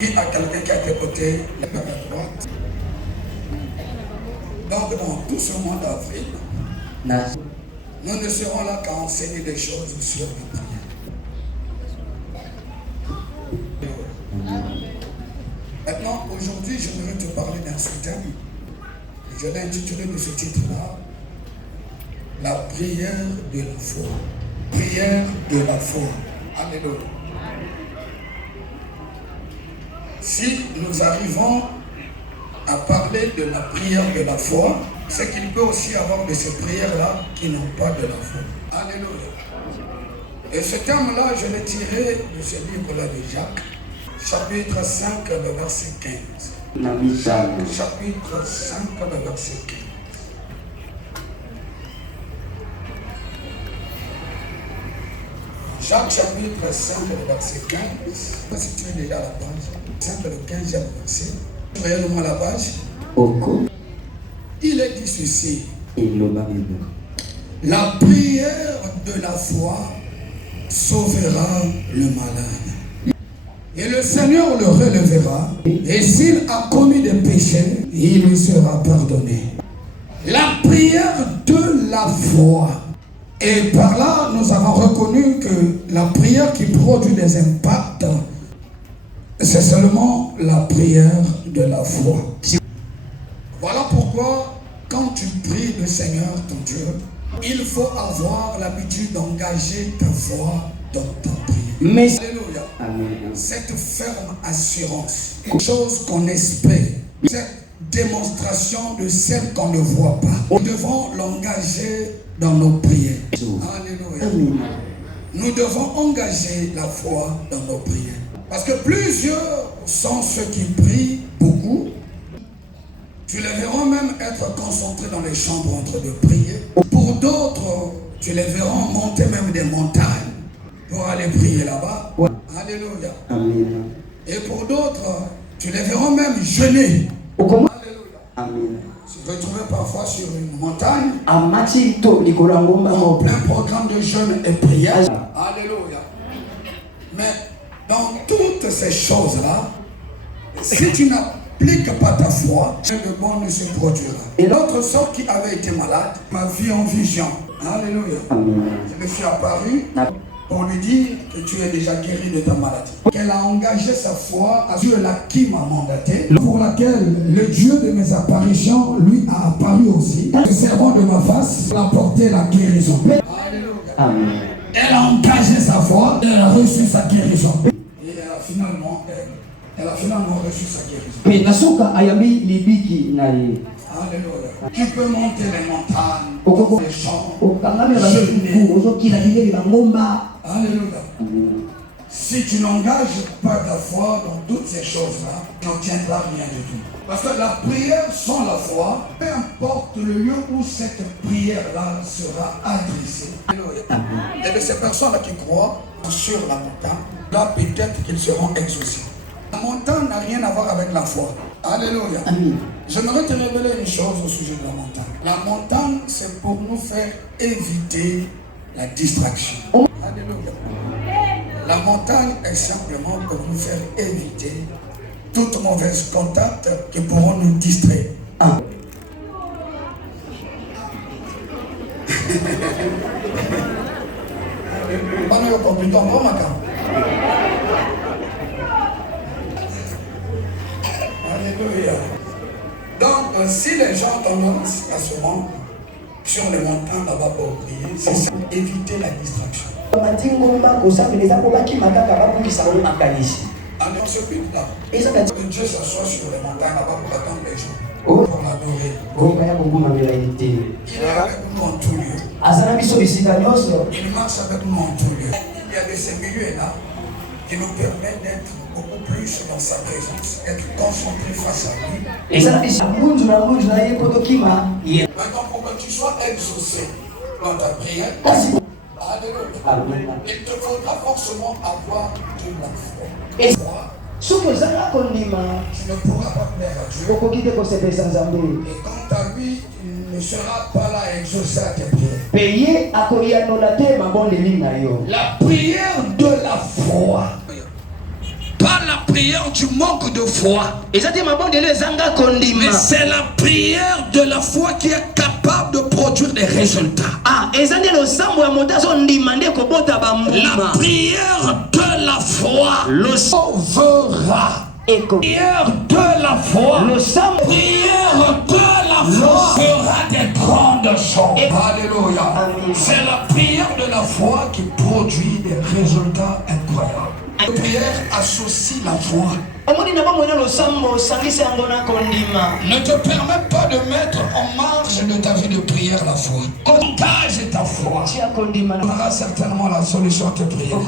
Il y a quelqu'un qui a été côté la main à droite. Donc, dans tout ce mois d'avril, nous ne serons là qu'à enseigner des choses sur la prière. Maintenant, aujourd'hui, j'aimerais te parler d'un sujet. Je l'ai intitulé de ce titre-là, la prière de la foi. Prière de la foi. Alléluia. Si nous arrivons à parler de la prière de la foi, c'est qu'il peut aussi y avoir de ces prières-là qui n'ont pas de la foi. Alléluia. Et ce terme-là, je l'ai tiré de ce livre-là de Jacques, chapitre 5, le verset 15. Chapitre 5, le verset 15. Jacques chapitre 5, le verset 15. Si tu es déjà à la page, 5, le 15e verset. Réellement la page. Il est dit ceci. La prière de la foi sauvera le malade. Et le Seigneur le relèvera. Et s'il a commis des péchés, il lui sera pardonné. La prière de la foi. Et par là, nous avons reconnu que la prière qui produit des impacts, c'est seulement la prière de la foi. Voilà pourquoi, quand tu pries le Seigneur, ton Dieu, il faut avoir l'habitude d'engager ta foi dans ta prière. Mais, alléluia. Amen. Cette ferme assurance, quelque chose qu'on espère, cette démonstration de celle qu'on ne voit pas, nous devons l'engager dans nos prières. Alléluia. Amen. Nous devons engager la foi dans nos prières. Parce que plusieurs sont ceux qui prient beaucoup. Tu les verras même être concentrés dans les chambres en train de prier. Pour d'autres, tu les verras monter même des montagnes pour aller prier là-bas. Ouais. Alléluia. Amen. Et pour d'autres, tu les verras même jeûner. Alléluia. Amen. Tu peux trouver parfois sur une montagne en plein programme de jeûne et prière. Alléluia. Mais dans toutes ces choses-là, si tu n'appliques pas ta foi, le bon ne se produira. Et l'autre sort qui avait été malade m'a vu en vision. Alléluia. Je me suis apparu pour lui dire que tu es déjà guéri de ta maladie. Qu'elle a engagé sa foi à Dieu là qui m'a mandaté, pour laquelle le Dieu de mes apparitions lui a apparu aussi. Le servant de ma face a porté la guérison. Alléluia. Amen. Elle a engagé sa foi, elle a reçu sa guérison. Et elle a finalement reçu sa guérison. Alléluia. Tu peux monter les montagnes, les champs, jeûner. Alléluia. Si tu n'engages pas ta foi dans toutes ces choses-là, tu n'obtiendras rien du tout. Parce que la prière sans la foi, peu importe le lieu où cette prière-là sera adressée. Alléluia. Et de ces personnes-là qui croient sur la montagne, là peut-être qu'ils seront exaucés. La montagne n'a rien à voir avec la foi. Alléluia. Amen. J'aimerais te révéler une chose au sujet de la montagne. La montagne, c'est pour nous faire éviter la distraction. Alléluia. La montagne est simplement pour nous faire éviter toute mauvaise contact qui pourront nous distraire. Ah. Alléluia. Donc, si les gens ont tendance à se rendre sur les montagnes là-bas pour prier, c'est pour éviter la distraction. Alors, ce but-là, que Dieu s'assoit sur les montagnes là-bas pour attendre les gens, pour l'adorer. Il est avec nous en tout lieu. Il marche avec nous en tout lieu. Il y a de ces milieux-là qui nous permettent d'être beaucoup plus dans sa présence, être concentré face à lui. Maintenant, pour que tu sois exaucé dans ta prière, alléluia, il te faudra forcément avoir de la foi. Et tu ne pourras pas plaire à Dieu. Et quant à lui, il ne sera pas là à exaucer à tes prières. La prière de la foi. Pas la prière prière du manque de foi. Mais c'est la prière de la foi qui est capable de produire des résultats. La prière de la foi sauvera. Prière de la foi. Prière de la foi fera des grandes choses. Alléluia. C'est la prière de la foi qui produit des résultats incroyables. La prière associe la foi. Ne te permets pas de mettre en marge de ta vie de prière la foi. Engage ta foi. Tu auras certainement la solution à tes prières.